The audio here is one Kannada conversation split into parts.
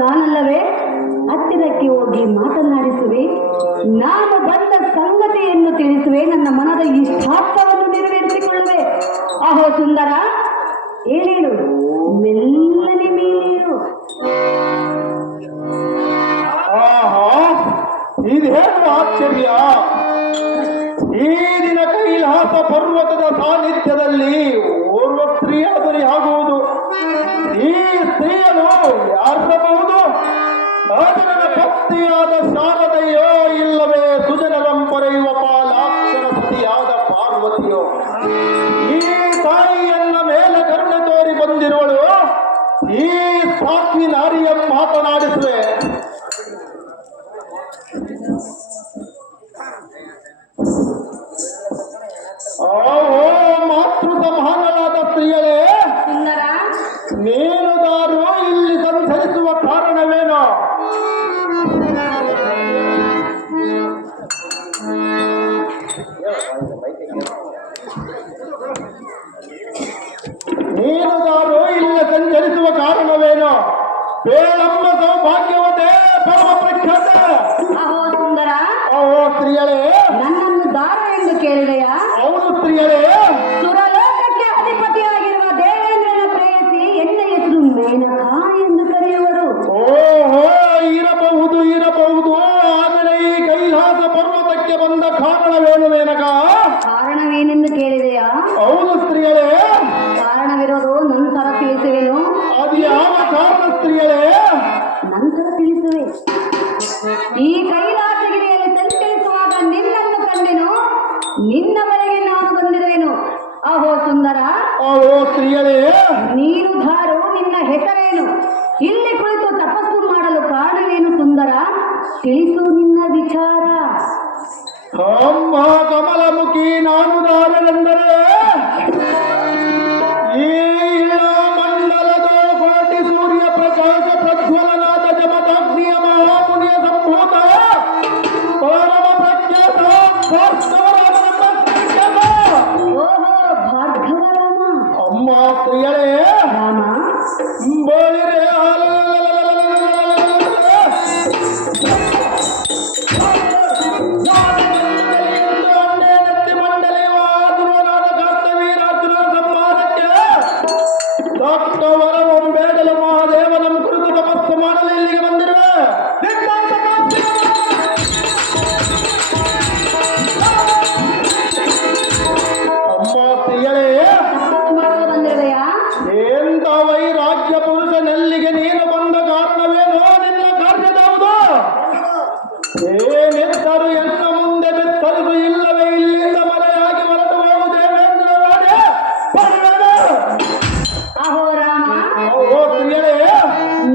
ನಾನಲ್ಲವೇ? ಹತ್ತಿರಕ್ಕೆ ಹೋಗಿ ಮಾತನಾಡಿಸುವೆ, ನಾನು ಬಂದ ಸಂಗತಿಯನ್ನು ತಿಳಿಸುವೆ, ನನ್ನ ಮನದ ಇಷ್ಟಾರ್ಥವನ್ನು ನೆರವೇರಿಸಿಕೊಳ್ಳುವೆ. ಅಹೋ ಸುಂದರ, ಏಳೇಳು, ಮೆಲ್ಲನೆ ಮೇಲೇಳು. ಇದೇನು ಆಶ್ಚರ್ಯ! ಈ ದಿನ ಕೈಲಾಸ ಪರ್ವತದ ಸಾನ್ನಿಧ್ಯದಲ್ಲಿ ಓರ್ವ ಸ್ತ್ರೀ ಆಗುವುದು. ಈ ಸ್ತ್ರೀಯನ್ನು ಯಾರಿರಬಹುದು? ನನ್ನ ಪತ್ನಿಯಾದ ಶಾರದೆಯೋ, ಇಲ್ಲವೇ ಸುಜನರಂ ಪರೆಯುವ ಪಾಲಾಕ್ಷರ ಸತಿಯಾದ ಪಾರ್ವತಿಯೋ? ಈ ತಾಯಿಯನ್ನ ಮೇಲೆ ಕರುಣೆ ತೋರಿ ಬಂದಿರುವಳು. ಈ ಸಾಕ್ಷಿ ನಾರಿಯ ಮಾತನಾಡಿಸುವೆ. ಮಾತೃ ಸಮಾನಳಾದ ಸ್ತ್ರೀಯಳೇ, ನೀನು ದಾರು ಇಲ್ಲಿ ಸಂಚರಿಸುವ ಕಾರಣವೇನೋ? ನೀನು ದಾರು ಇಲ್ಲಿ ಸಂಚರಿಸುವ ಕಾರಣವೇನೋ? ಬೇಳಮ್ಮ ಸೌಭಾಗ್ಯವತೆ, ಪರಮ ಪ್ರಖ್ಯಾತ. ಅಹೋ ಸುಂದರ, ಅಹೋ ಸ್ತ್ರೀಯಳೇ, ನನ್ನನ್ನು ದಾರ ಎಂದು ಕೇಳಿದೆಯಾ? ಅವನು ಸ್ತ್ರೀಯಳೇ, ಸುರಲೋಕಕ್ಕೆ ಅಧಿಪತಿಯಾಗಿರುವ ದೇವೇಂದ್ರನ ಪ್ರೇಯಸಿ ಎನ್ನ ಹೆಸರು ಮೇನಕಾ ಎಂದು ಕರೆಯುವರು. ಓಹೋ, ಇರಬಹುದು. ಆದರೆ ಈ ಕೈಲಾಸ ಪರ್ವತಕ್ಕೆ ಬಂದ ಕಾರಣವೇನು ಮೇನಕಾ? ಕಾರಣವೇನೆಂದು ಕೇಳಿದೆಯಾ? ಹೌದು ಸ್ತ್ರೀಯಳೇ, ಕಾರಣವಿರೋದು ನಂತರ ತಿಳಿಸುವೆನು. ಅದು ಯಾವ ಕಾರಣ ಸ್ತ್ರೀಯಳೇ? ನಂತರ ತಿಳಿಸುವೆ. ಈ ಕೈಲಾಸಗಿರಿಯಲ್ಲಿ ಸಂಚರಿಸುವಾಗ ನಿನ್ನನ್ನು ಕಂಡೆನು, ನಿನ್ನವರೆಗೆ ನಾನು ಬಂದಿರುವೆನು. ಅಹೋ ಸುಂದರ, ಅಹೋ ಸ್ತ್ರೀಯಳೇ, ನೀನು ಧಾರು, ನಿನ್ನ ಹೆಸರೇನು? ಇಲ್ಲಿ ಕುಳಿತು ತಪಸ್ಸು ಮಾಡಲು ಕಾರಣವೇನು ಸುಂದರ? ತಿಳಿಸು ನಿನ್ನ ವಿಚಾರ. ಅಮ್ಮ ಕಮಲಮುಖಿ, ನಾನು ದಾರನೆಂದರೆ ಈ ಮಂಡಲದ ಕೋಟಿ ಸೂರ್ಯ ಪ್ರಕಾಶ ಪ್ರಜ್ವಲನಾದ ಜಮದಗ್ನಿಯ ಮಹಾಮುನಿಯ ಸಂಭೂತ ಪರಮ ಪ್ರಖ್ಯಾತ ಓಹೋ ಭಾರ್ಗವ ರಾಮ. ಅಮ್ಮ ಸ್ತ್ರೀಯಳೇ, ರಾಮ ಬೋಳಿರೆ ಬೇಡಲು ಮಹಾದೇವನ ಕುರಿತು ತಪಸ್ಸು ಮಾಡಲು ಇಲ್ಲಿಗೆ ಬಂದಿರುವೆ. ಅಮ್ಮ ಸ್ತ್ರೀಯಳೇ, ಬಂದಿರುವೆಯಾ? ಎಂತ ವೈರಾಗ್ಯ ಪುರುಷನೆಲ್ಲಿಗೆ ನೀನು ಬಂದ ಕಾರಣವೇನೋ? ನಿನ್ನ ಕಾರ್ಯದಾವುದು ಏನೆತ್ತರು ಎನ್ನ ಮುಂದೆ ಬೆತ್ತರಿದು, ಇಲ್ಲವೇ ಇಲ್ಲಿಂದ ಮರೆಯಾಗಿ ಹೊರಟು ಹೋಗು ದೇವೇಂದ್ರ ವಾಡೆ. ಅಹೋ ರಾಮ, ಓ ಸ್ತ್ರೀಯಳೇ,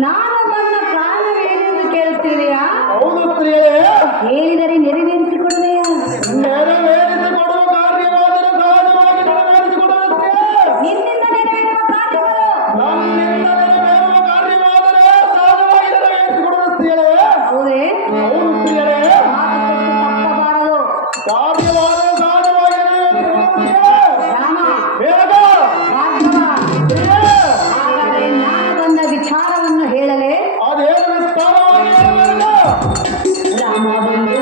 ನಾನು ಬಂದ ಕಾರಣವೇನೆಂದು ಕೇಳುತ್ತಿದೆಯಾ? ಹೌದು ಸ್ತ್ರೀಯಳೇ, ಹೇಳಿದರೆ ನೆರವೇರಿಸಿಕೊಡುವೆಯಾ? ನೆರವೇರಿಸಿಕೊಡುವ ಕಾರ್ಯವಾದರೆ ಸಹಜವಾಗಿ ನೆರವೇರಿಸಿಕೊಡುತ್ತೆ. ನಿನ್ನಿಂದ ನೆರವೇರುವ ಕಾರ್ಯಗಳು ನನ್ನಿಂದ ನೆರವೇರುವ ಕಾರ್ಯವಾದರೆ ಸಹಜವಾಗಿ ನೆರವೇರಿಸಿಕೊಡುವ ಸ್ತ್ರೀಯಳೇ. ಹೌದೇ? ಹೌದು ಸ್ತ್ರೀಯಳೇ, ತಪ್ಪಬಾರದು. ಕಾರ್ಯವಾದರೆ ಸಹಜವಾಗಿ ನೆರವೇರಿಸಿಕೊಡುತ್ತೆ. ರಾಮ, ಬೇಗ ಭಾರ್ಗವ, ಹಾಗಾದರೆ ನಾನು ಬಂದ ವಿಚಾರವನ್ನು ಹೇಳಲೇ? ಅದೇನು ವಿಸ್ತಾರವಾಗಿ ಹೇಳಬೇಕು? ರಾಮ ಬಂದು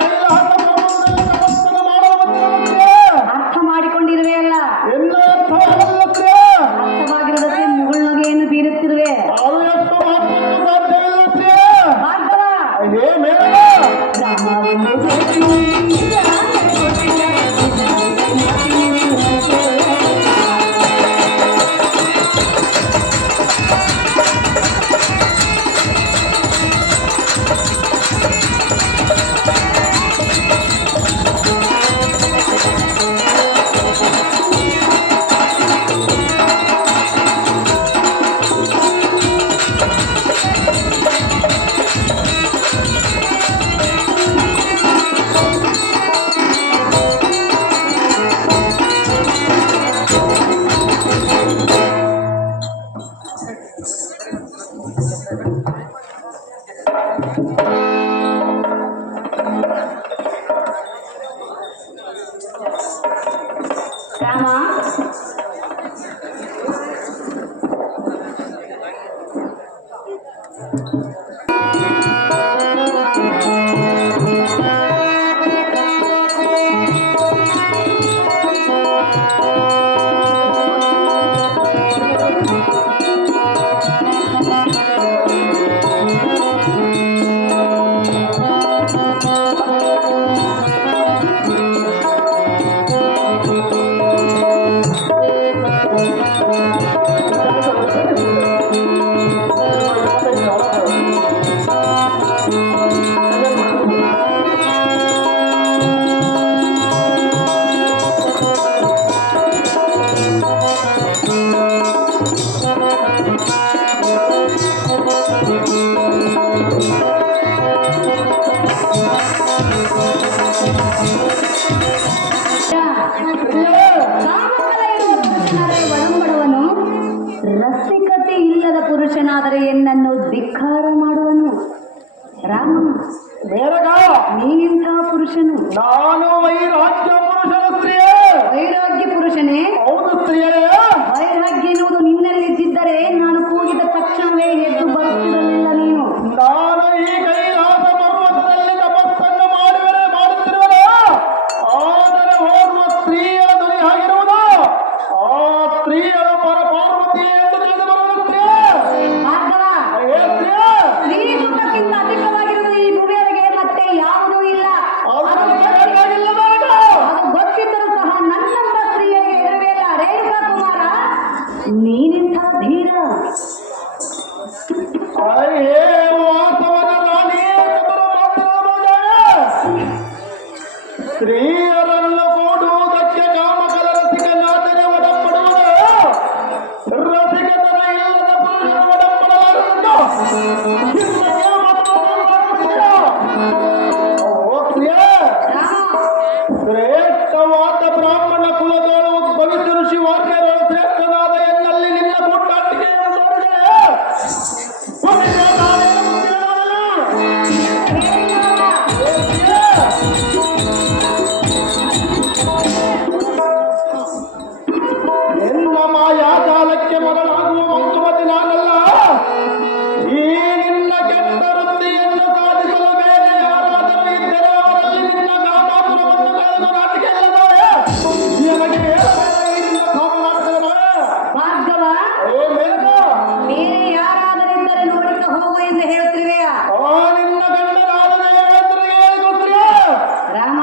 ಕೈಲಾಸ ಪರ್ವತದಲ್ಲಿ ತಪಸ್ಸನ್ನು ಮಾಡಲು ಬಂದಿರುವಂತೆ ಅರ್ಥ ಮಾಡಿಕೊಂಡಿರುವೆ ಅಲ್ಲ, ಎಲ್ಲ ಅರ್ಥವಾಗಲ್ಲ ಸ್ತ್ರೀ. ಅರ್ಥವಾಗಿರದಕ್ಕೆ ಮುಗುಳ್ನಗೆಯನ್ನು ಬೀರುತ್ತಿರುವೆ. ಅದು ಎಷ್ಟು ಮಾತ್ರಕ್ಕೂ ಸಾಧ್ಯವಿಲ್ಲ ಸ್ತ್ರೀ. ಭಾರ್ಗವ, ಹೇ ಮೇಘ, ರಾಮ, ಒಳಂಬಡುವನು, ರಸಿಕತೆ ಇಲ್ಲದ ಪುರುಷನಾದರೆ ಎನ್ನನ್ನು ಧಿಕ್ಕಾರ ಮಾಡುವನು. ರಾಮ, ಮೇರಗ, ನೀನೆಂತಹ ಪುರುಷನು? ನಾನು ವೈರಾಗ್ಯ ಪುರುಷನ ಸ್ತ್ರೀಯೇ. ವೈರಾಗ್ಯ ಪುರುಷನೇ? ಹೌದು ಸ್ತ್ರೀಯೇ. ವೈರಾಗ್ಯ ಎನ್ನುವುದು ನಿನ್ನಲ್ಲಿದ್ದಿದ್ದರೆ ನಾನು ಕೂಗಿದ ತಕ್ಷಣವೇ ಎದ್ದು ಬರುತ್ತಿರಲಿಲ್ಲ. ನೀನು ನಾನು ಈ ಕೈಲಾಸ ಪರ್ವತದಲ್ಲಿ ತಪಸ್ಸನ್ನು ಮಾಡುತ್ತಿರುವಲ್ಲ, ಆದರೆ ಓರ್ವ ಸ್ತ್ರೀಯ ಧ್ವನಿ ಆಗಿರುವುದು ಆ ಸ್ತ್ರೀಯರು ಪಾರ್ವತಿ ಎಂದು ತಿಳಿದು ಬರಲು ಭಾರ್ಗವ, ಸ್ತ್ರೀ ಸುಖಕ್ಕಿಂತ ಅಧಿಕವಾಗಿರುವುದು ಈ ಭೂಮಿಯೊಳಗೆ ಮತ್ತೆ ಯಾವುದೂ ಇಲ್ಲ. ಅದು ಗೊತ್ತಿದ್ದರೂ ಸಹ ನನ್ನಂತ ಸ್ತ್ರೀಯರಿಗೆ ಎದುರುವೆಲ್ಲ. ರೇಣುಕಾ ಕುಮಾರ, ನೀನಿಂಥ ಧೀರ. ವಾಸವನ ರಾಣಿ ಸ್ತ್ರೀಯರನ್ನು ಕೂಡುವುದಕ್ಕೆ ಕಾಮಕರ ರಸಿಕನಾದರೆ ಒಡಂಬಡುವುದು, ರಸಿಕತನ ಇಲ್ಲದ ಪುರುಷನ ಒಡಂಬಡಲಾರದು. ಶ್ರೇಷ್ಠವಾದ ಬ್ರಾಹ್ಮಣ ಕುಲದವರು ಉದ್ಭವಿಸಿ ಋಷಿ ವಾಕ್ಯರು ಶ್ರೇಷ್ಠನಾದ ಎನ್ನಲ್ಲಿ ನಿನ್ನ ಕೂಟಾಟಿಕೆಯನ್ನು ತೋರಿದರೆ ಎನ್ನ ಮಾಯಾಜಾಲಕ್ಕೆ ಮರಳಾಗುವ ಮಂಕುಮತಿ ನಾನಲ್ಲ. ಈ ನಿನ್ನ ಕೆಟ್ಟ ವೃತ್ತಿಯನ್ನು ಸಾಧಿಸಲು ಬೇರೆ ಯಾರಾದರೂ ಇದ್ದರೆ ಅವರಲ್ಲಿ ನಿನ್ನ ಕಾಮಾಪುರವನ್ನು ಕಳೆದು ನಾಟಿಕೆ ಅಲ್ಲದವೇ? ನಿನಗೆ ನಿನ್ನ ಕಾಮನಾಟಕವೇ? ಭಾರ್ಗವ, ಬೇರೆ ಯಾರಾದರಿದ್ದರೆ ನೋಡಿಕ ಹೋಗು ಎಂದು ಹೇಳುತ್ತಿರುವೆಯಾ? ನಿನ್ನ ಗಂಡನಾದನೇ ಹೇಳಿಕೊಡ್ತೀಯ ರಾಮ,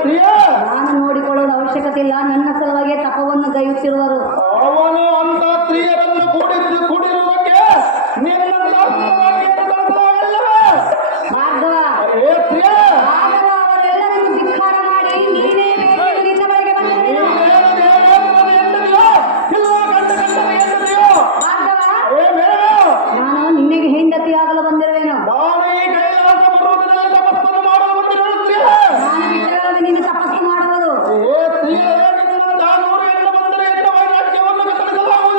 ಪ್ರಿಯ. ನಾನು ನೋಡಿಕೊಳ್ಳುವ ಅವಶ್ಯಕತೆ ಇಲ್ಲ. ನನ್ನ ಸಲುವಾಗಿ ತಪವನ್ನು ಗೈಯುತ್ತಿರುವರು. ಅವನು ಅಂತ ಸ್ತ್ರೀಯರನ್ನು ಕೂಡಿರುವುದಕ್ಕೆ ನಿನ್ನನ್ನು ಭಾರ್ಗವ, ಪ್ರಿಯ. ಆಗಲೂ ಅವರೆಲ್ಲರನ್ನು ಧಿಕ್ಕಾರ ಮಾಡಿ ನೀನೇ ಬೇಕು ನಿನ್ನ ಬಳಿಗೆ ಬಂದಿದ್ದೇನೆ. ಭಾರ್ಗವ, ನಾನು ನಿನಗೆ ಹೆಂಡತಿಯಾಗಲು ಬಂದಿರುವೆನು. ನಾನು ಈ ಕೈಲಾಸ ಪರ್ವತದಲ್ಲಿ ತಪಸ್ಸನ್ನು ಮಾಡಲು ಬಂದಿರುತ್ತೇನೆ. ನಾನು ಬಿಟ್ಟರೆ ನಿನ್ನ ತಪಸ್ಸು ಮಾಡುವುದು. ನಿನ್ನಂತ 100 ಹೆಣ್ಣು ಬಂದರೆ ಎನ್ನ ವೈರಾಗ್ಯವನ್ನು ಕತ್ತರಿಸಲಾಗುವುದು.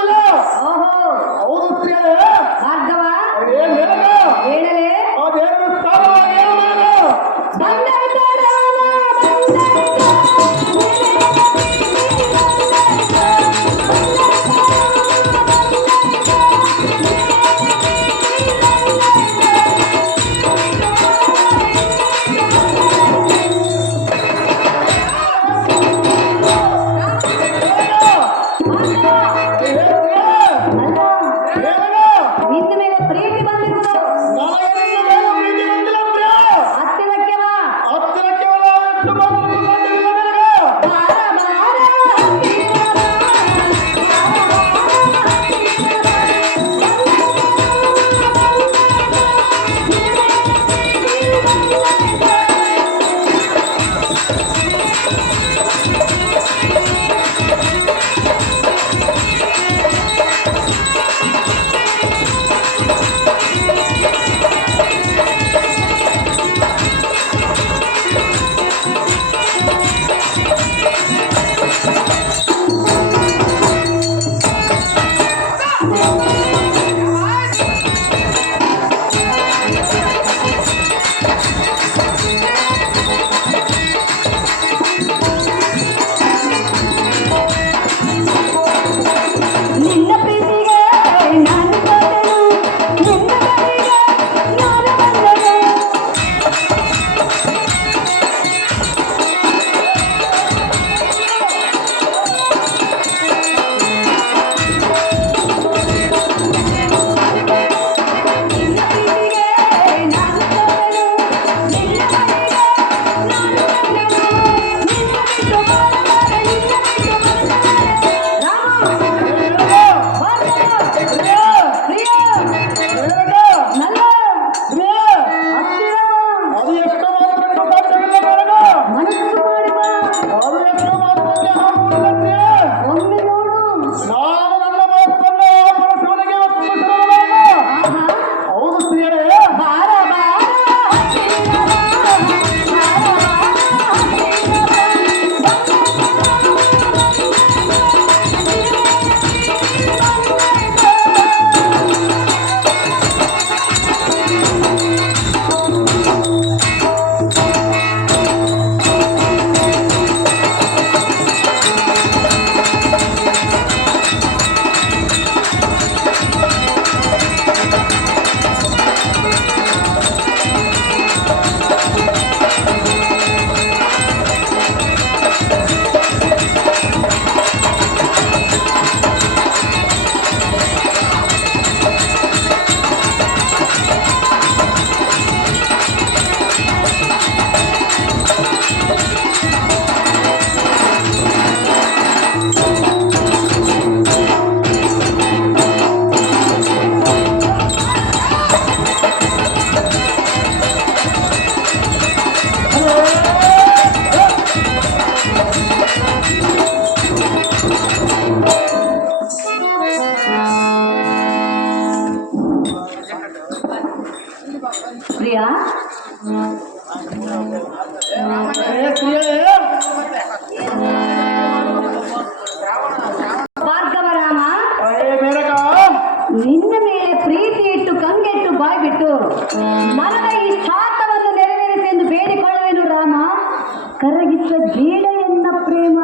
ಕರಗಿಸ ಬೇಡ ಎನ್ನ ಪ್ರೇಮ.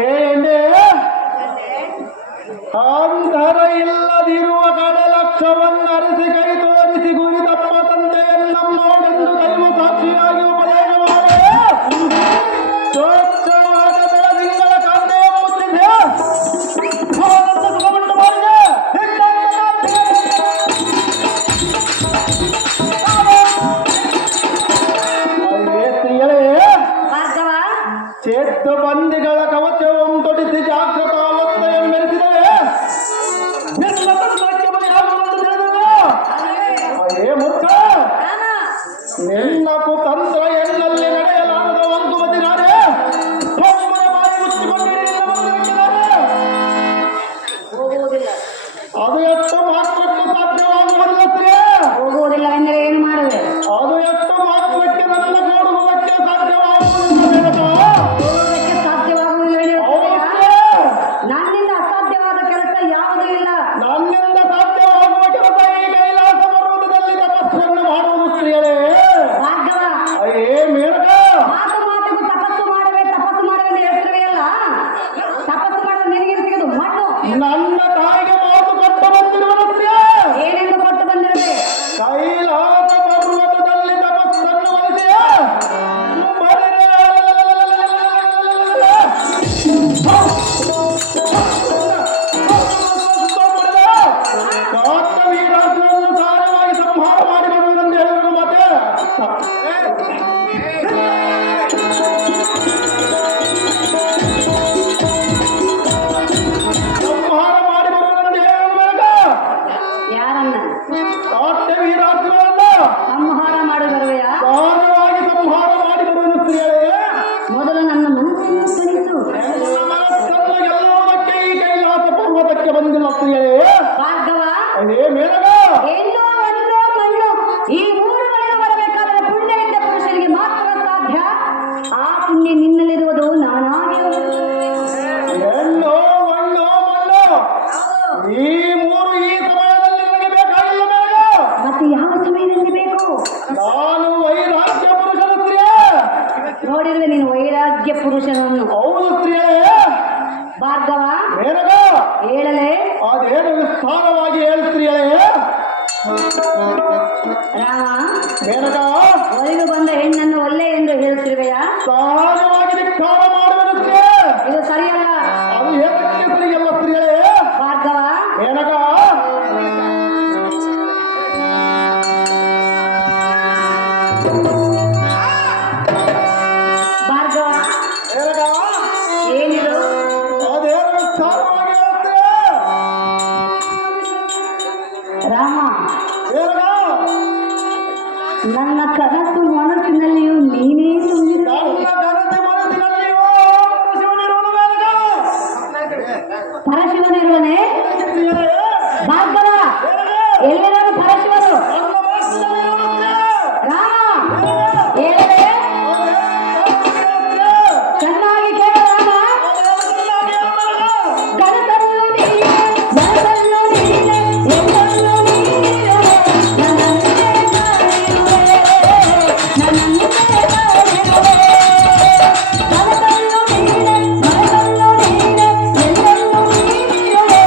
ಹೇಗೆ ಅಂತರ ಇಲ್ಲದಿರುವ ಕಡೆ ಲಕ್ಷ್ಯವನ್ನು ಅರಿಸಿ ಕೈ ತೋರಿಸಿ ಗುರಿ ತಪ್ಪ ತಂದೆಯನ್ನೋಡೆಂದು ದೈವ ಸಾಕ್ಷಿಯಾಗಿ ಉಪದೇಶ ಮಾಡಿ ಸ್ವಚ್ಛವಾದ ಬೆಳದಿಂಗಳ ಕಾಂತೆಯ ಮುಚ್ಚಿದೆ ಸುಖಮುಂಟು ಮಾಡಿದೆ. ಸ್ತ್ರೀಯರೇ, ಭಾರ್ಗವ, ಚೇತ್ತು ಬಂದಿಗಳ ಕವಚವನ್ನು ತೊಡಿಸಿ ಜಾಗೃತ ಅವಸ್ಥೆಯ ಮೆರೆಸಿದರೆ ನಿನ್ನ ತಂತ್ರಕ್ಕೆ ಬಲಿಯಾಗುವಂತೆ ತಿಳಿದವೇ? ಅಯ್ಯೇ ಮೂರ್ಖ, ನಿನ್ನ ಕುತಂತ್ರ ಎಲ್ಲಲ್ಲಿ ನಡೆಯಲಾರದ ಒಂದುಮತಿ ನಾನೇ ಒಮ್ಮನೆ ಮಾಡಿ ಮುಚ್ಚಿಕೊಂಡಿರಿ ನಿನ್ನ ಮಂದಿರಕ್ಕೆ ನಾನೇ. ಹೋಗುವುದಿಲ್ಲ. ಅದು ಎಷ್ಟು ಮಾತ್ರಕ್ಕೆ ಸಾಧ್ಯವಾಗುವುದಿಲ್ಲ ಸ್ತ್ರೀ? ಹೋಗುವುದಿಲ್ಲ ಎಂದರೆ ಏನು ಮಾಡುವೆ? ಅದು ಎಷ್ಟು ಮಾತ್ರಕ್ಕೆ ನನ್ನ ನೋಡುವುದಕ್ಕೆ ಸಾಧ್ಯವಾಗುವುದಿಲ್ಲ ಬೇಡ? ಹೋಗುವುದಕ್ಕೆ ಸಾಧ್ಯವಾಗುವುದಿಲ್ಲ. ಹೌದು, ನನ್ನಿಂದ ಅಸಾಧ್ಯವಾದ ಕೆಲಸ ಯಾವುದೂ ಇಲ್ಲ. ನನ್ನಿಂದ ಸಾಧ್ಯವಾಗುವ ಕೆಲಸ ಈ ಕೈಲಾಸ ಪರ್ವತದಲ್ಲಿ ತಪಸ್ಸನ್ನು ಮಾಡುವುದು ಸ್ತ್ರೀಯರೇ. ಭಾರ್ಗವ, ಅಯ್ಯೇ ಮೇಳಕ, ಮಾತು ಮಾತಿಗೂ ತಪಸ್ಸು ಮಾಡುವೆ ತಪಸ್ಸು ಮಾಡುವೆ ಎಂದು ಹೇಳ್ತಿರುವೆಯಲ್ಲ, ತಪಸ್ಸು ಮಾಡಲು ನಿನಗೆ ಸಿಗದು ಮಣ್ಣು. ನನ್ನ ತಾಯಿಗೆ ಮಾತು ಕೊಟ್ಟು ಬಂದಿರುವ ಸ್ತ್ರೀ ಏನೆಂದು ಕೊಟ್ಟು ಬಂದಿರುವೆ? ಕೈಲಾಸ ಪರ್ವತದಲ್ಲಿ ತಪಸ್ಸನ್ನು ವಹಿಸಿ ಕಾಂತವೀರಾಜ್ಞವನ್ನು ಸಾರವಾಗಿ ಸಂಹಾರ ಮಾಡಿ ಬರುವುದೆಂದು ಹೇಳಿದರು. ಮತ್ತೆ ಸಂಹಾರ ಮಾಡಿ ಬರುವುದೆಂದು ಹೇಳಿದರು. ಯಾರನ್ನ ಕಾಂತವೀರಾಜ್ಞರನ್ನ ಸಂಹಾರ ಮಾಡಿ ಬರುವೆಯಾ? ಸಾರವಾಗಿ ಸಂಹಾರ ಮಾಡಿ ಬರುವುದು ಸ್ತ್ರೀಯರೇ. ಮೊದಲು ನನ್ನ ಮನಸ್ಸನ್ನು ಕಲಿಸು. ನನ್ನ ಮನಸ್ಸನ್ನು ಗೆಲ್ಲುವುದಕ್ಕೆ ಈ ಕೈಲಾಸ ಪರ್ವತಕ್ಕೆ ಬಂದಿಲ್ಲ ಸ್ತ್ರೀಯರೇ. ಭಾರ್ಗವ, ಅದೇ ಮೇಳಗ, ಎಲ್ಲೋ ಒಂದೋ ಮಣ್ಣು ಈ ಮೂರು ಮನೆಗೆ ಬರಬೇಕಾದರೆ ಪುಣ್ಯವಿದ್ದ ಪುರುಷನಿಗೆ ಮಾತ್ರ ಸಾಧ್ಯ. ಆ ಪುಣ್ಯ ನಿನ್ನಲ್ಲಿರುವುದು ನಾನಾಗಿ. ಹೆಣ್ಣು ಮಣ್ಣು ಮಣ್ಣು ಈ ಮೂರು ಈ ಸಮಯದಲ್ಲಿ ನನಗೆ ಬೇಕಾಗಿಲ್ಲ ಮೇಳಗ. ಮತ್ತೆ ಯಾವ ಸಮಯದಲ್ಲಿ ಬೇಕು? ನಾನು ವೈರಾಗ್ಯ ಪುರುಷನ ಸ್ತ್ರೀ. ನೋಡಿರುವೆ ನೀನು ವೈರಾಗ್ಯ ಪುರುಷನನ್ನು. ಹೌದು ಸ್ತ್ರೀಯರೇ. ಭಾರ್ಗವ, ಮೇಳಗ, ಹೇಳಲೇ? ಅದೇನು ವಿಸ್ತಾರವಾಗಿ ಹೇಳಿ ಸ್ತ್ರೀಯರೇ. ರಾಮ, ಮೇಳಗ, ಒಲಿದು ಬಂದ ಹೆಣ್ಣನ್ನು ಒಲ್ಲೆ ಎಂದು ಹೇಳುತ್ತಿರುವೆಯಾ? ಸಹಜವಾಗಿ ಧಿಕ್ಕಾರ ಮಾಡುವುದು ಸ್ತ್ರೀ. ಇದು ಸರಿಯಲ್ಲ. ಅದು ಏತಕ್ಕೆ ಸರಿಯಲ್ಲ ಸ್ತ್ರೀಯರೇ. ಭಾರ್ಗವ, ಮೇನಕ, ಭಾರ್ಗವ, ಮೇನಕ, ಏನಿದು? ಅದೇನು ವಿಸ್ತಾರವಾಗಿ ಹೇಳುತ್ತೆ. ರಾಮ, ಮೇನಕ, ನನ್ನ ಕನಸು ಮನಸ್ಸಿನಲ್ಲಿಯೂ ನೀನೇ ತುಂಬಿರುವೆ. ನನ್ನ ಕನಸು ಮನಸ್ಸಿನಲ್ಲಿಯೂ ಶಿವನಿರುವುದು ಮೇನಕ. ಪರಶಿವನಿರುವನೇ? ಸ್ತ್ರೀಯರೇ, ಭಾರ್ಗವ, ಎಲ್ಲಿರೋದು ಪರಶಿವನು? ನನ್ನ ಮನಸ್ಸಿನಲ್ಲಿರುವುದು ರಾಮ, ಮೇನಕ. ಹೇಳಲೇ? ಚೆನ್ನಾಗಿ ಕೇಳ ರಾಮ. ಕನಸಲ್ಲೂ ನೀನೆ, ಮನಸ್ಸಲ್ಲೂ ನೀನೆ, ಎಲ್ಲರಲ್ಲೂ ನೀನಿರುವೆ. ನನ್ನನ್ನೇ ಕಾಣಿರುವೆ, ನನ್ನನ್ನೇ ಕಾಣಿರುವೆ. ಕನಸಲ್ಲೂ ನೀನೆ, ಮನಸ್ಸಲ್ಲೂ ನೀನೆ, ಎಲ್ಲರಲ್ಲೂ ನೀನಿರುವೆ.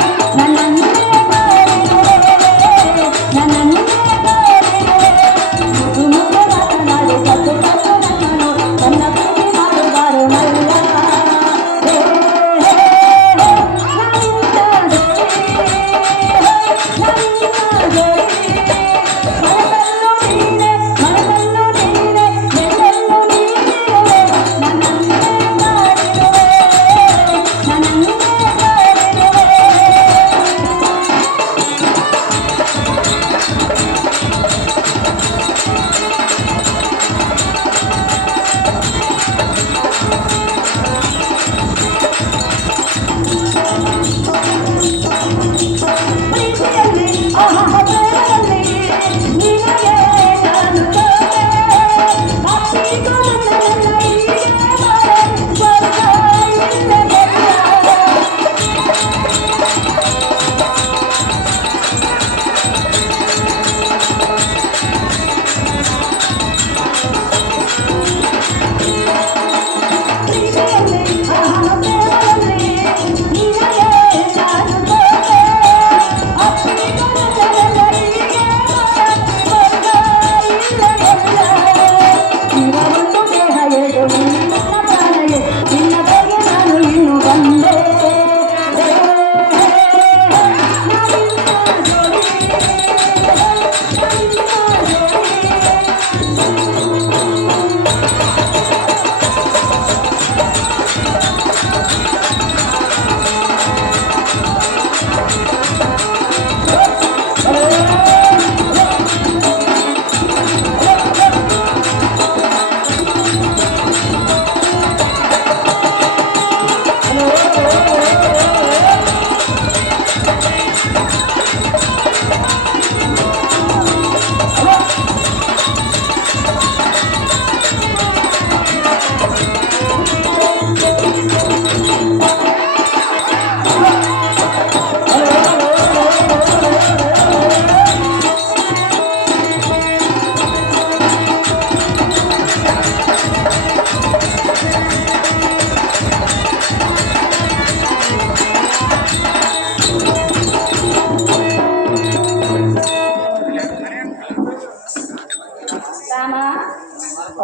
ರಾಮ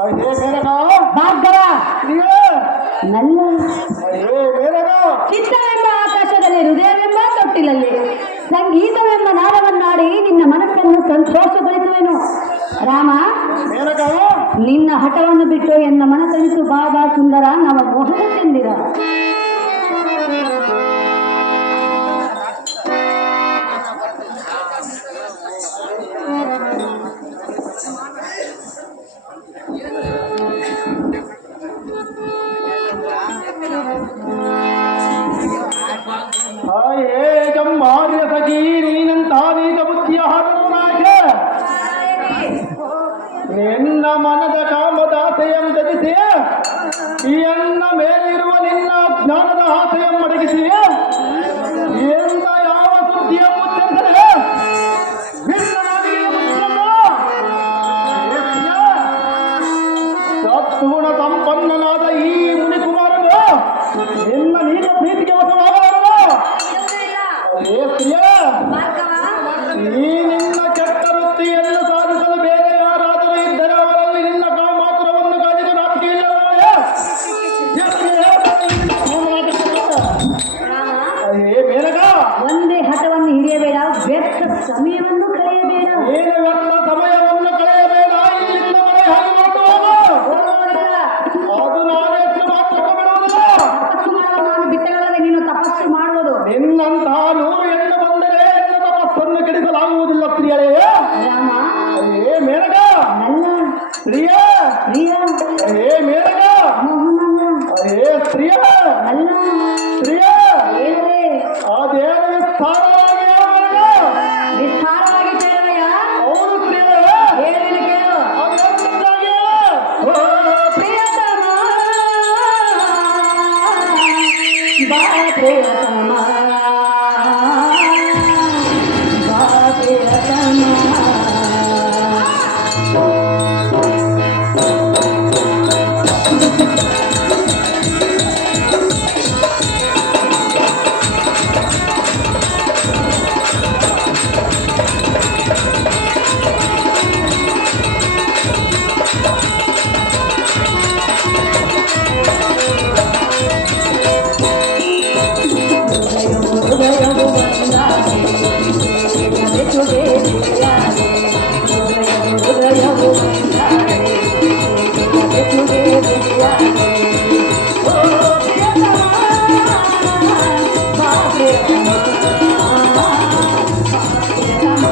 ಅಯ್ಯೇ ಮೇನಕ ಭಾರ್ಗವ ಪ್ರಿಯೆ ನನ್ನ ಅಯ್ಯೇ ಮೇನಕ ಚಿತ್ತವೆಂಬ ಆಕಾಶದಲ್ಲಿ ಹೃದಯವೆಂಬ ತೊಟ್ಟಿಲಲ್ಲಿ ಸಂಗೀತವೆಂಬ ನಾದವನ್ನಾಡಿ ನಿನ್ನ ಮನಸ್ಸನ್ನು ಸಂತೋಷಗೊಳಿಸುವೆನು ರಾಮ. ಮೇನಕ ನಿನ್ನ ಹಠವನ್ನು ಬಿಟ್ಟು ಎನ್ನ ಮನಸ್ಸನಿಸು ಬಾಬಾ ಸುಂದರ ನವ ಮೋಹನ ಚಂದಿರ. ಅಯ್ಯೇ ಜಂಬಾರ್ಯ ಸಖಿ ನೀನಂತ ನೀತ ಬುದ್ಧಿಯ ಹಾದರು ನಾಕೆ ನಿನ್ನ ಮನದ ಕಾಮದಾಸೆಯಂ ತ್ಯಜಿಸಿ ಎನ್ನ ಮೇಲಿರುವ ನಿನ್ನ ಜ್ಞಾನದ ಆಸೆಯಂ ಅಡಗಿಸಿ ಎಂದ ಯಾವ ಸುದ್ದಿಯ ಮುಚ್ಚರಿಸದೆ ಸದ್ಗುಣ ಸಂಪನ್ನನಾದ ಈ ಮುನಿಕುಮಾರನು ನಿನ್ನ ನೀನ ಪ್ರೀತಿಗೆ ವಶವಾಗಲಾರನು. ಅದೇ ಪ್ರಿಯ ಈ ನಿನ್ನ ಕೆಟ್ಟ ವೃತ್ತಿಯನ್ನು ಸಾಧಿಸಲು ಬೇರೆ ಯಾರಾದರೂ ಇದ್ದರೆ ಅವರಲ್ಲಿ ನಿನ್ನ ಕಾಮಾತುರವನ್ನು ಕಾದಿಗೆ ನಾಚಿಕೆ ಇಲ್ಲವೇ? ಅದೇ ಮೇನಕ ಒಂದೇ ಹಠವನ್ನು ಹಿಡಿಯಬೇಡ, ವ್ಯರ್ಥ ಸಮಯವನ್ನು ಕಳೆಯಬೇಡ. ಏನು ವ್ಯರ್ಥ ಸಮಯವನ್ನು ಕಳೆಯಬೇಡ. ಇಲ್ಲಿಂದ ಮನೆ ಹಾಗೆ ಹೊರಟು ಹೋಗು. ಅದು ನಾನೆಷ್ಟು ಮಾತ್ರ ಬಿಡುವುದಿಲ್ಲ. ತಪಸ್ಸು ಮಾಡಲು ನಾನು ಬಿಟ್ಟಗಳಲ್ಲದೆ ನೀನು ತಪಸ್ಸು ಮಾಡುವುದು. ನಿನ್ನಂತಹ 100 ಹೆಣ್ಣು ಬಂದರೆ ಎನ್ನ ತಪಸ್ಸನ್ನು ಕೆಡಿಸಲಾಗುವುದಿಲ್ಲ ಸ್ತ್ರೀಯರೇ. ರಾಮ ಅಯ್ಯೇ ಮೇನಕ ನನ್ನ ಸ್ತ್ರೀಯ ಪ್ರಿಯ ಅಯ್ಯೇ ಮೇನಕ ಮೋಹನ ಅಯ್ಯೇ ಸ್ತ್ರೀಯ ಅಲ್ಲ ಸ್ತ್ರೀಯ ಹೇಳದೆ ಆ ದೇವರ ವಿಸ್ತಾರವಾಗಿ ಮೇನಕ ವಿಸ್ತಾರವಾಗಿ ಕೇಳುವೆಯ? ಅವರು ಸ್ತ್ರೀಯ ಹೇಳುವಿನ ಕೇಳು. ಅದೆಂತಾಗಿ ಓ ಪ್ರಿಯತಮ ಬಾ ಪ್ರಿಯತಮ ಬಾ ಪ್ರಿಯತಮ. ಹೃದಯವು ಒಂದಾಗಿ ಬೆಸುಗೆ ಬೆರೆಯಾಗಿ. ಹೃದಯವು ಒಂದಾಗಿ ಬೆಸುಗೆ ಬೆರೆಯಾಗಿ. ಓ ಪ್ರಿಯತಮ ಬಾ ಪ್ರಿಯತಮ ಬಾ ಪ್ರಿಯತಮ.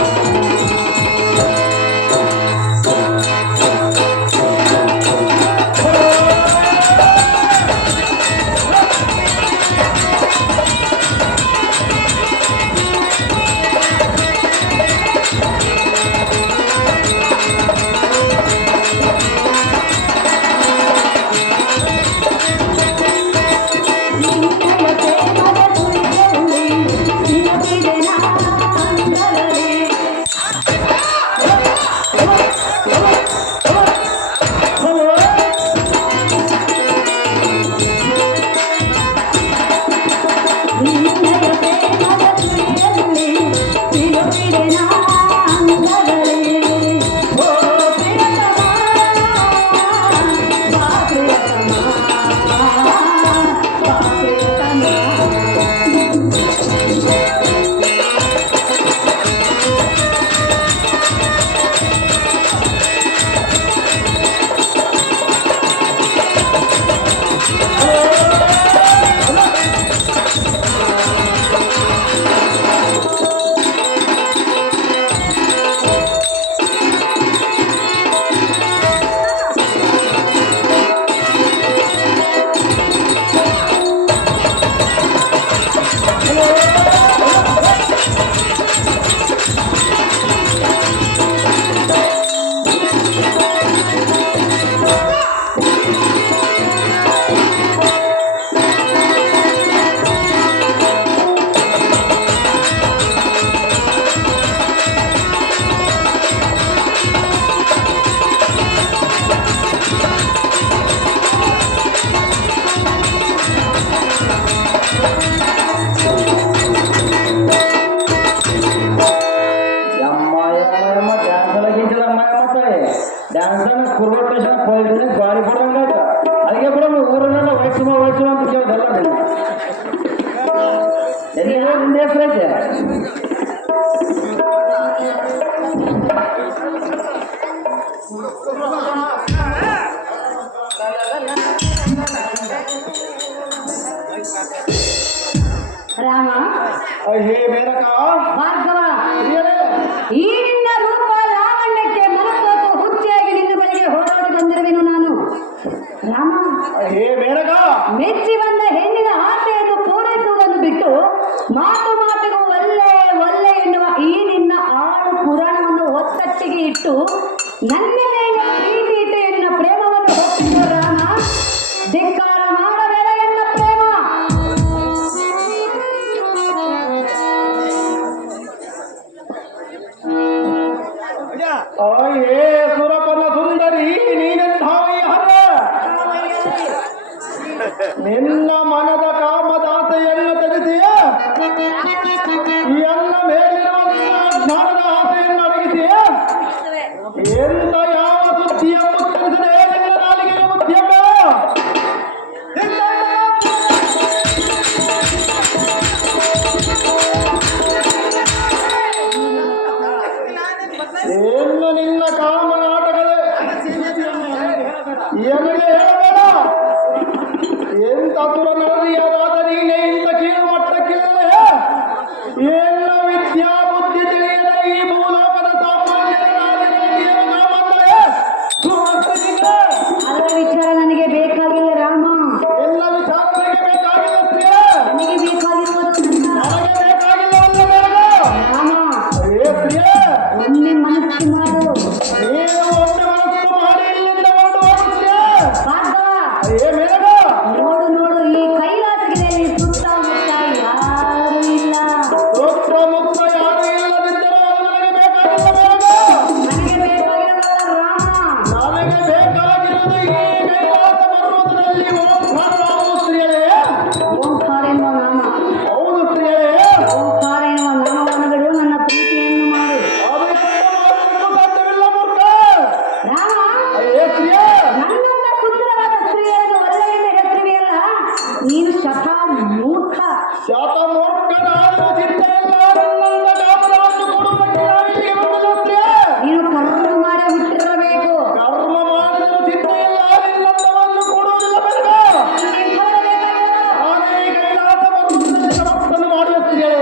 ಡ್ಯಾನ್ಸನ ಕುರುಬ ಸ್ಟೇಷನ್ ಹೋಗಿದ್ದೀನಿ ಗಾಡಿ ಕೊಡಂಗ ಅದಕ್ಕೆ ಕೂಡ ಊರನ್ನೆಲ್ಲ ವಯಸ್ಸು ಅಂತ ಕೇಳ್ದಲ್ಲ ನಿನ್ನ ಹೆಸರೈತೆ ರಾಮ ಹೇ ಮೇನಕ ಭಾರ್ಗವ ಪ್ರಿಯರೇ, ಈ ನಿನ್ನ ರೂಪ ಲಾವಣ್ಯಕ್ಕೆ ಮನಸ್ಸು ಹುಚ್ಚಿಯಾಗಿ ನಿನ್ನ ಬಳಿಗೆ ಹೋರಾಡಿ ಬಂದಿರುವೆನು ನಾನು ರಾಮ. ಹೇ ಮೇನಕ ಮೆಚ್ಚಿ ಬಂದ ಹೆಣ್ಣಿನ ಆಸೆಯನ್ನು ಪೂರೈಸುವುದನ್ನು ಬಿಟ್ಟು ಮಾತು ಮಾತಿಗೂ ಒಲ್ಲೆ ಒಲ್ಲೆ ಎನ್ನುವ ಈ ನಿನ್ನ ಆಳು ಪುರಾಣವನ್ನು ಒತ್ತಟ್ಟಿಗೆ ಇಟ್ಟು ನನ್ನ ಮೇಲೆ ಪ್ರೀತಿ ಇಟ್ಟು ಎನ್ನ ಪ್ರೇಮವನ್ನು ಹೊತ್ತಿದ್ದ ರಾಮ. ಧಿಕ್ಕಾರ ಮಾಡಬೇಡ ಎನ್ನ ಪ್ರೇಮ. ಹೇ ಸುರಪನ ಸುಂದರಿ ನೀನೆಂಥ ಹರ ನಿನ್ನ ಮನದ ಕಾಮದಾಸೆಯನ್ನು ತೆಗೆಸಿಯ ಎನ್ನ ಮೇಲಿರುವ ಜ್ಞಾನದ ಆಸೆಯನ್ನು ಅಡಗಿಸಿಯ ಎಂತ ಯಾವ ಸುದ್ದಿಯನ್ನು ತಿಳಿಸದೆ ನಿನ್ನ ನಾಲಿಗೆಯ ಬುದ್ಧಿಯಮ್ಮ ಏನು ನಿನ್ನ ಕಾಮನಾಟಗಳೇ ಎಮಗೆ ಹೇಳಬೇಡ ಎಂತ ತುರನರಿಯಾದ ನೀನೆ ಇಂಥ ಕೀಳು ಮಟ್ಟಕ್ಕಿಲ್ಲದೆ ಎಲ್ಲ ವಿದ್ಯಾ ಬುದ್ಧಿ ತಿಳಿಯದ ಈ ಭೂಲೋಕದ ಅದರ ವಿಚಾರ ನನಗೆ ಬೇಕಾಗಿಲ್ಲ ರಾಮ. ಎಲ್ಲ ವಿಚಾರಗಳಿಗೆ ಬೇಕಾಗಿಲ್ಲ ಸ್ತ್ರೀಯ ನನಗೆ ಬೇಕಾಗಿರುವುದು ನನಗೆ ಬೇಕಾಗಿಲ್ಲವಲ್ಲ ರಾಮ. ಏ ಸ್ತ್ರೀಯ ಒಮ್ಮೆ ಮನಸ್ಸು ಮಾಡು ನೀನು ಒಮ್ಮೆ ಮನಸ್ಸು ಮಾಡಿ ಇಲ್ಲಿಂದ ಹೊರಟು ಹೋಗು ಸ್ತ್ರೀಯ ಭಾರ್ಗವ. ಏ ಮೇಘ ನೋಡು ನೋಡು ಈ ಕೈಲಾಸಗಿರಿಯಲ್ಲಿ ಸುತ್ತಮುತ್ತ ಯಾರೂ ಇಲ್ಲ. ಮುಕ್ತ ಯಾರು ಇಲ್ಲದಿದ್ದರೂ ಅದು ನನಗೆ ಬೇಕಾಗಿಲ್ಲ ಮೇಘ ನನಗೆ ಬೇಕಾಗಿರೋದಲ್ಲ ರಾಮ. ನನಗೆ ಬೇಕಾಗಿರುವುದು ಈ ಕೈಲಾಸ ಪರ್ವತದಲ್ಲಿ ಓಂಕಾರವಾಗುವ ಸ್ತ್ರೀಯರೇ ಓಂಕಾರ ಎನ್ನುವ ನಾಮ. ಹೌದು ಸ್ತ್ರೀಯರೇ ಓಂಕಾರ ಎನ್ನುವ ನಾಮವನ್ನು ಬಿಡು, ನನ್ನ ಪ್ರೀತಿಯನ್ನು ಮಾಡು ಅದು ಎಷ್ಟು ಸಾಧ್ಯವಿಲ್ಲ ಮೂರ್ಖ ರಾಮ. ಏ ಸ್ತ್ರೀಯೇ ನನ್ನಂತ ಸುಂದರವಾದ ಸ್ತ್ರೀಯರನ್ನು ಒಳ್ಳೆಯಿಂದ ಹೆಸರಿವೆಯಲ್ಲ, ನೀನು ಶತ ಮೂರ್ಖ. ಶತಮೂರ್ಖನಾದರೂ ಚಿಂತೆ ಇಲ್ಲ ನಿನ್ನಂತ ಕಾಮನವನ್ನು ಕೊಡುವುದಕ್ಕೆ ನಾವಿಲ್ಲಿಗೆ ಬಂದಿಲ್ಲ ಸ್ತ್ರೀಯೇ ನೀನು ಕರ್ಮ ಮಾಡಿ ಬಿಟ್ಟಿರಬೇಕು. ಕರ್ಮ ಮಾಡಿದರೂ ಚಿಂತೆ ಇಲ್ಲ ನಿನ್ನಂತವನ್ನು ಕೊಡುವುದಿಲ್ಲ ಬೆಳಗ ಎಂಥವರು ಬೇಕಾಗಿಲ್ಲ. ನಾನೇ ಈ ಕೈಲಾಸ ಪರ್ವತದಲ್ಲಿ ತಪಸ್ಸನ್ನು ಮಾಡುವ ಸ್ತ್ರೀಯರೇ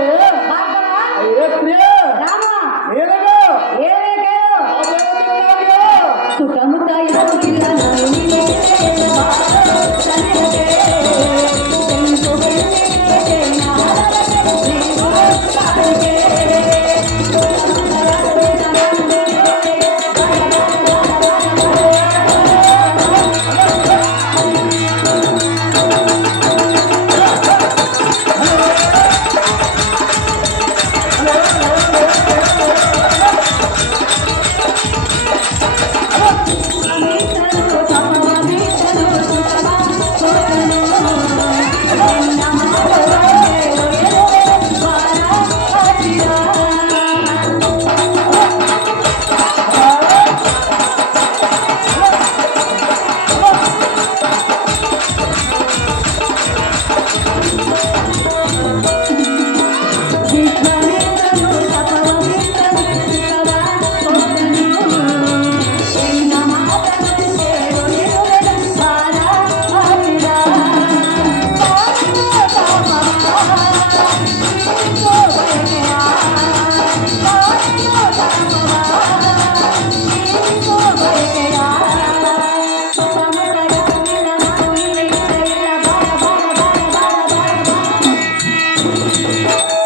ಭಾರ್ಗವ. ಏ ಸ್ತ್ರೀಯೇ ರಾಮ ಮೇಲಗ ಹೇಳಬೇಕೇನು? ಅದೇನಿಲ್ಲ ಸುತ್ತಮುತ್ತ ಯಾರು